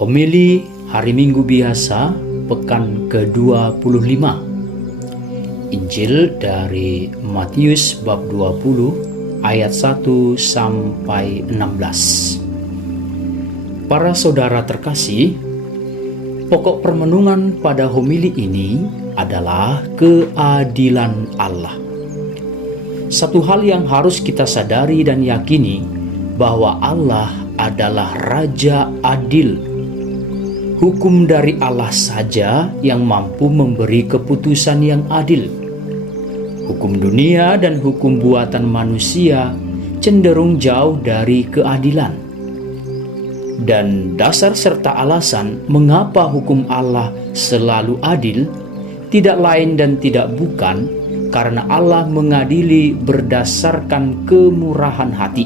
Homili Hari Minggu Biasa, Pekan ke-25. Injil dari Matius bab 20 ayat 1 sampai 16. Para saudara terkasih, pokok permenungan pada homili ini adalah keadilan Allah. Satu hal yang harus kita sadari dan yakini, bahwa Allah adalah Raja adil. Hukum dari Allah saja yang mampu memberi keputusan yang adil. Hukum dunia dan hukum buatan manusia cenderung jauh dari keadilan. Dan dasar serta alasan mengapa hukum Allah selalu adil tidak lain dan tidak bukan karena Allah mengadili berdasarkan kemurahan hati.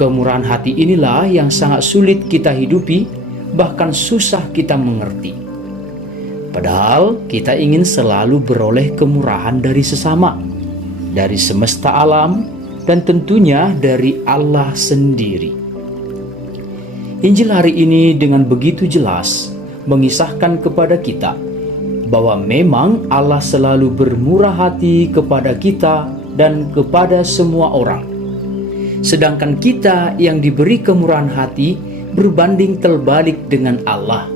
Kemurahan hati inilah yang sangat sulit kita hidupi, bahkan susah kita mengerti. Padahal kita ingin selalu beroleh kemurahan dari sesama, dari semesta alam, dan tentunya dari Allah sendiri. Injil hari ini dengan begitu jelas mengisahkan kepada kita bahwa memang Allah selalu bermurah hati kepada kita dan kepada semua orang. Sedangkan kita yang diberi kemurahan hati berbanding terbalik dengan Allah.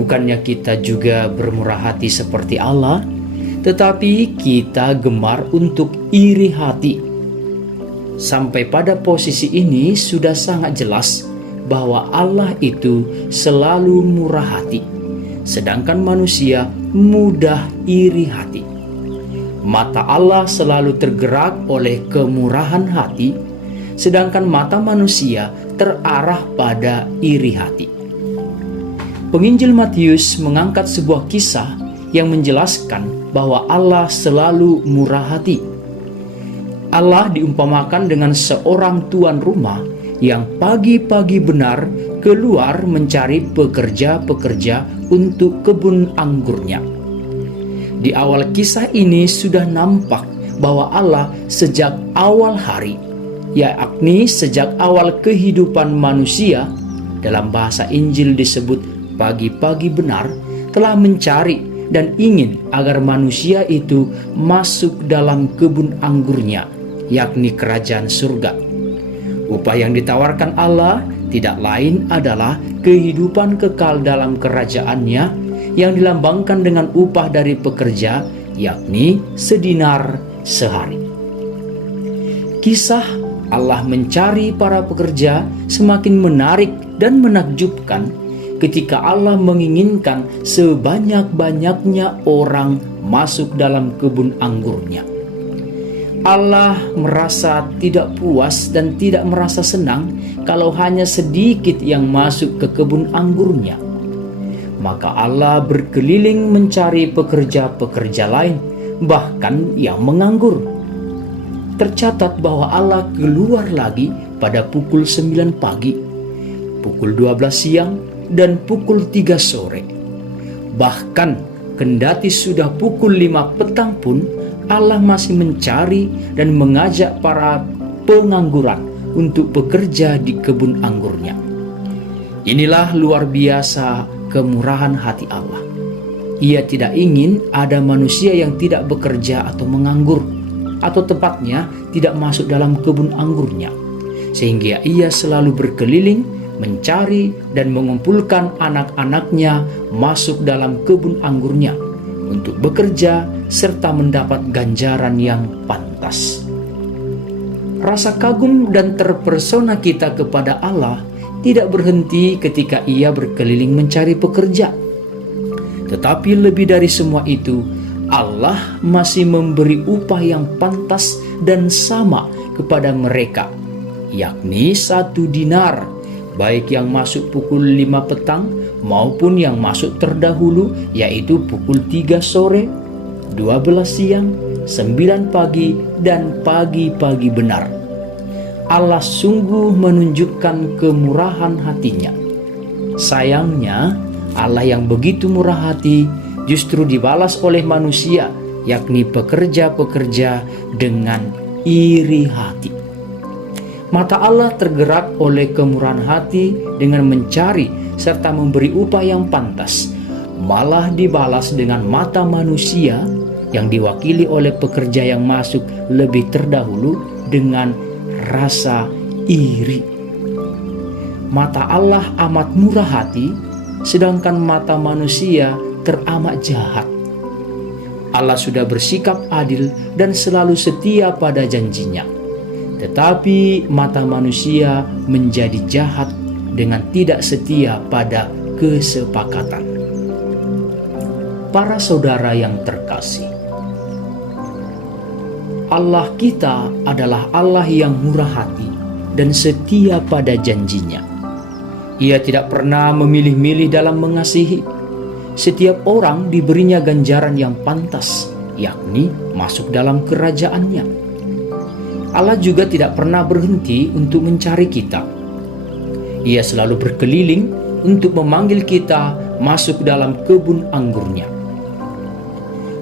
Bukannya kita juga bermurah hati seperti Allah, tetapi kita gemar untuk iri hati. Sampai pada posisi ini sudah sangat jelas bahwa Allah itu selalu murah hati, sedangkan manusia mudah iri hati. Mata Allah selalu tergerak oleh kemurahan hati, sedangkan mata manusia terarah pada iri hati. Penginjil Matius mengangkat sebuah kisah yang menjelaskan bahwa Allah selalu murah hati. Allah diumpamakan dengan seorang tuan rumah yang pagi-pagi benar keluar mencari pekerja-pekerja untuk kebun anggurnya. Di awal kisah ini sudah nampak bahwa Allah sejak awal hari, yakni sejak awal kehidupan manusia, dalam bahasa Injil disebut pagi-pagi benar, telah mencari dan ingin agar manusia itu masuk dalam kebun anggurnya, yakni kerajaan surga. Upah yang ditawarkan Allah tidak lain adalah kehidupan kekal dalam kerajaannya yang dilambangkan dengan upah dari pekerja, yakni sedinar sehari. Kisah Allah mencari para pekerja semakin menarik dan menakjubkan ketika Allah menginginkan sebanyak-banyaknya orang masuk dalam kebun anggurnya. Allah merasa tidak puas dan tidak merasa senang kalau hanya sedikit yang masuk ke kebun anggurnya. Maka Allah berkeliling mencari pekerja-pekerja lain, bahkan yang menganggur. Tercatat bahwa Allah keluar lagi pada pukul 9 pagi, pukul 12 siang, dan pukul 3 sore. Bahkan kendati sudah pukul 5 petang pun, Allah masih mencari dan mengajak para pengangguran untuk bekerja di kebun anggurnya. Inilah luar biasa kemurahan hati Allah. Ia tidak ingin ada manusia yang tidak bekerja atau menganggur, atau tepatnya tidak masuk dalam kebun anggurnya, sehingga ia selalu berkeliling mencari dan mengumpulkan anak-anaknya masuk dalam kebun anggurnya untuk bekerja serta mendapat ganjaran yang pantas. Rasa kagum dan terpesona kita kepada Allah tidak berhenti ketika ia berkeliling mencari pekerja. Tetapi lebih dari semua itu, Allah masih memberi upah yang pantas dan sama kepada mereka, yakni 1 dinar, baik yang masuk pukul 5 petang maupun yang masuk terdahulu, yaitu pukul 3 sore, 12 siang, 9 pagi, dan pagi-pagi benar. Allah sungguh menunjukkan kemurahan hatinya. Sayangnya, Allah yang begitu murah hati justru dibalas oleh manusia, yakni pekerja-pekerja dengan iri hati. Mata Allah tergerak oleh kemurahan hati dengan mencari serta memberi upah yang pantas, malah dibalas dengan mata manusia yang diwakili oleh pekerja yang masuk lebih terdahulu dengan rasa iri. Mata Allah amat murah hati, sedangkan mata manusia teramat jahat. Allah sudah bersikap adil dan selalu setia pada janjinya. Tetapi mata manusia menjadi jahat dengan tidak setia pada kesepakatan. Para saudara yang terkasih, Allah kita adalah Allah yang murah hati dan setia pada janjinya. Ia tidak pernah memilih-milih dalam mengasihi. Setiap orang diberinya ganjaran yang pantas, yakni masuk dalam kerajaannya. Allah juga tidak pernah berhenti untuk mencari kita. Ia selalu berkeliling untuk memanggil kita masuk dalam kebun anggurnya.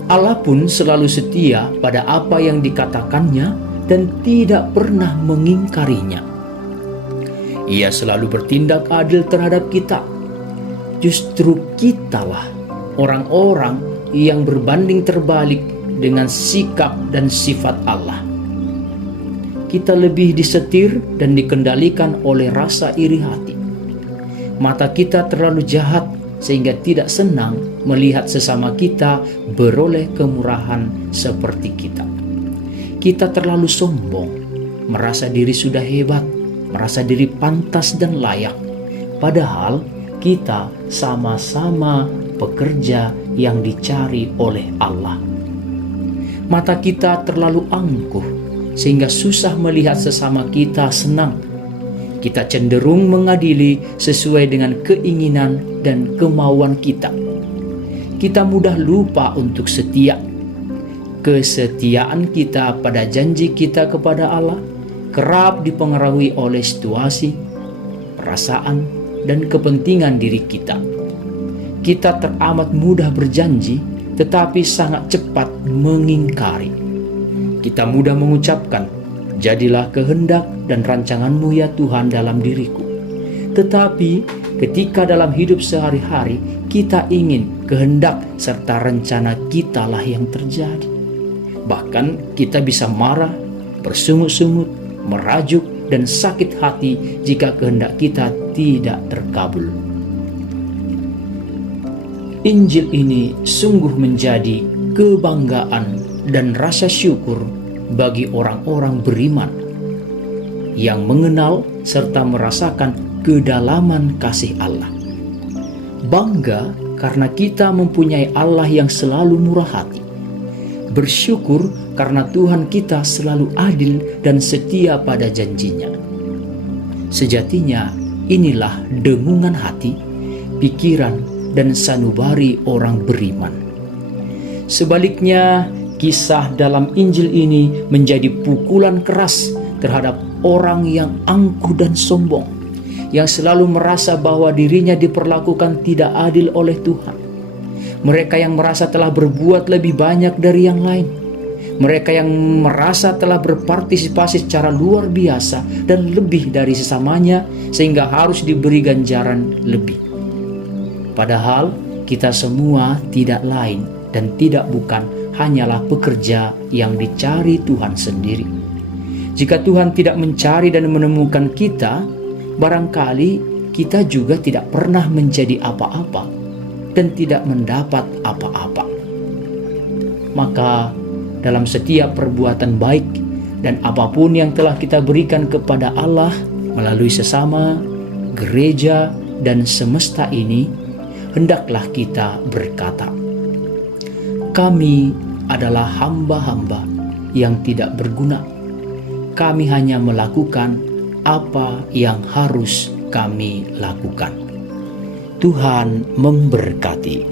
Allah pun selalu setia pada apa yang dikatakannya dan tidak pernah mengingkarinya. Ia selalu bertindak adil terhadap kita. Justru kitalah orang-orang yang berbanding terbalik dengan sikap dan sifat Allah. Kita lebih disetir dan dikendalikan oleh rasa iri hati. Mata kita terlalu jahat sehingga tidak senang melihat sesama kita beroleh kemurahan seperti kita. Kita terlalu sombong, merasa diri sudah hebat, merasa diri pantas dan layak. Padahal kita sama-sama pekerja yang dicari oleh Allah. Mata kita terlalu angkuh sehingga susah melihat sesama kita senang. Kita cenderung mengadili sesuai dengan keinginan dan kemauan kita. Kita mudah lupa untuk setia. Kesetiaan kita pada janji kita kepada Allah kerap dipengaruhi oleh situasi, perasaan, dan kepentingan diri kita. Kita teramat mudah berjanji, tetapi sangat cepat mengingkari. Kita mudah mengucapkan, "Jadilah kehendak dan rancanganmu ya Tuhan dalam diriku." Tetapi ketika dalam hidup sehari-hari kita ingin kehendak serta rencana kitalah yang terjadi. Bahkan kita bisa marah, bersungut-sungut, merajuk, dan sakit hati jika kehendak kita tidak terkabul. Injil ini sungguh menjadi kebanggaan dan rasa syukur bagi orang-orang beriman yang mengenal serta merasakan kedalaman kasih Allah. Bangga karena kita mempunyai Allah yang selalu murah hati. Bersyukur karena Tuhan kita selalu adil dan setia pada janjinya. Sejatinya inilah dengungan hati, pikiran, dan sanubari orang beriman. Sebaliknya, kisah dalam Injil ini menjadi pukulan keras terhadap orang yang angkuh dan sombong, yang selalu merasa bahwa dirinya diperlakukan tidak adil oleh Tuhan. Mereka yang merasa telah berbuat lebih banyak dari yang lain. Mereka yang merasa telah berpartisipasi secara luar biasa dan lebih dari sesamanya sehingga harus diberi ganjaran lebih. Padahal kita semua tidak lain dan tidak bukan hanyalah pekerja yang dicari Tuhan sendiri. Jika Tuhan tidak mencari dan menemukan kita, barangkali kita juga tidak pernah menjadi apa-apa dan tidak mendapat apa-apa. Maka dalam setiap perbuatan baik dan apapun yang telah kita berikan kepada Allah melalui sesama, gereja, dan semesta ini, hendaklah kita berkata, "Kami adalah hamba-hamba yang tidak berguna. Kami hanya melakukan apa yang harus kami lakukan." Tuhan memberkati.